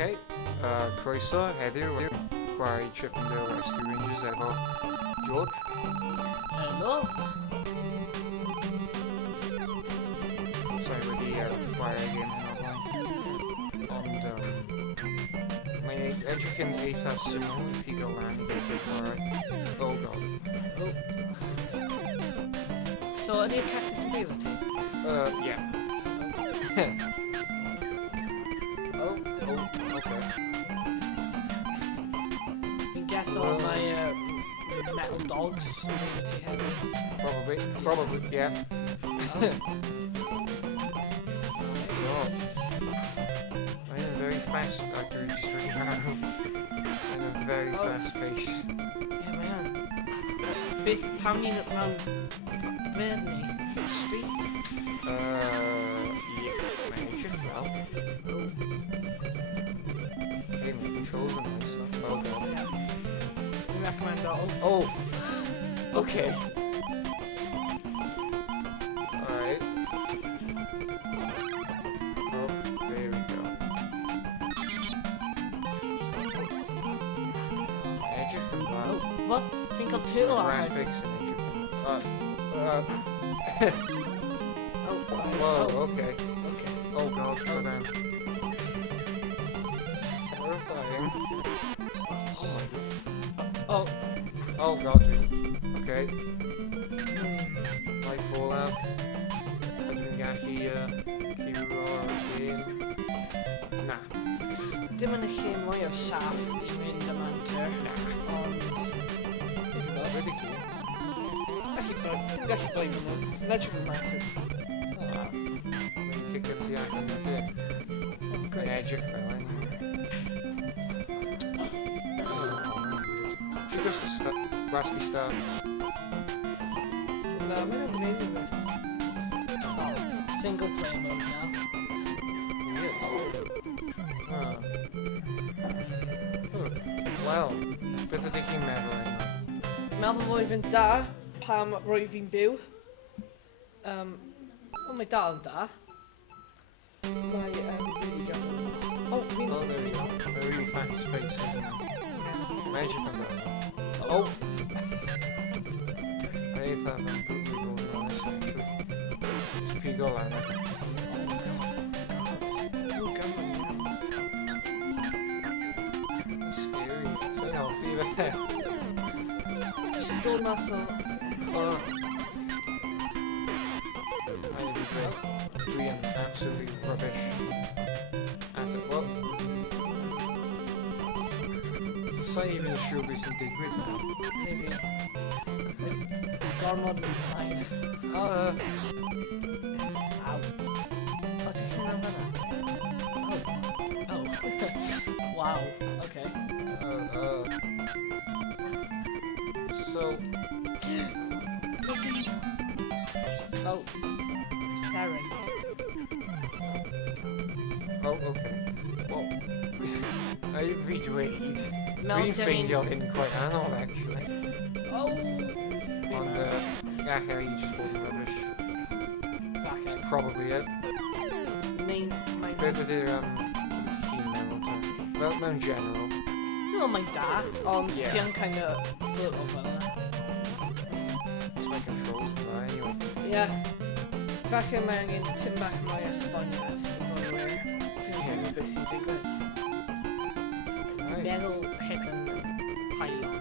Okay, croeso heddiw chwarae Chippendale Rescue Rangers efo George. Helo. Sorry wedi chwarae game hyn o'r blaen. Ond mae'n edrych yn eitha syml I pigo lan gyda'r chwarae. Oh god. Oh. So, ydy'r cactus yn byw o ti? Yeah. Oh, okay. Fi'n guess all my metal dogs yn byw o ti hefyd. Probably, yeah. God. I'm in a very fast, actor just right now. In a very fast pace. Yeah, man. Beth, pam ni'n mewn Burnley Street? Yeah, mae'n edrych fel. Hey, my controls are nice. Oh god. Dwi'n recommend o. Oh! Okay. Alright. Oh, there we go. Edrych yn fel. Oh, what? Fi'n cael turtle armor. Graphics and edrych yn Oh, whoa, okay. Okay. Oh god, slow down. Terrifying. Oh my god. Oh. Oh god. Okay. Like Fallout. Ydw i'n gallu curo o'r game? Na. Dim yn y lle mwyaf saff I fynd am anter. Ond... Rydych chi? Gallu boi fy nhw. Ledger yn massive. Mae'n cicio ti allan o'r bit. Mae'n edrych fel enw. Should just Rasky start. Na, mae'n gwneud yn beth. Oh, single player mode now. Wel, beth ydych chi'n meddwl enw? Meddwl fwy fi'n da pam roi fi'n byw. Ond mae dal yn da. Mae really gafel. Oh, fi'n... Oh, there we go. A really fast space. Mae'n edrych yn dda. Oh! Mae eitha fan bwyd I fod yn honest, actually. Just pigo lan. Oh, gafel. Scary. Sa'n helpu fe. Just yn dod mas o... Oh. Mae'n edrych great. Dwi yn absolutely rubbish at it. Well, sa'n even siŵr beth sy'n digwydd nawr. Maybe. Gormod yn ymlaen. Ow. O, ti'n chi'n rhan fanna? Oh. Wow. Okay. So, Oh. Saren. oh, okay. Well, I fi dweud, dwi'n Melting ffeindio hyn quite anodd, actually. Oh! Ond, gallai I just bod yn rubbish. Falle. Probably it. Neu mae'n... Beth ydy'r, chi'n meddwl ta? Well, mewn general. No, mae'n da, ond Yeah. ti yn kinda float o fanna. It's my controls, but anyway. Yeah. Falle mae angen tym bach mwy esboniad. Fi'n meddwl beth sy'n digwydd. Right. Meddwl hyn yn pylon.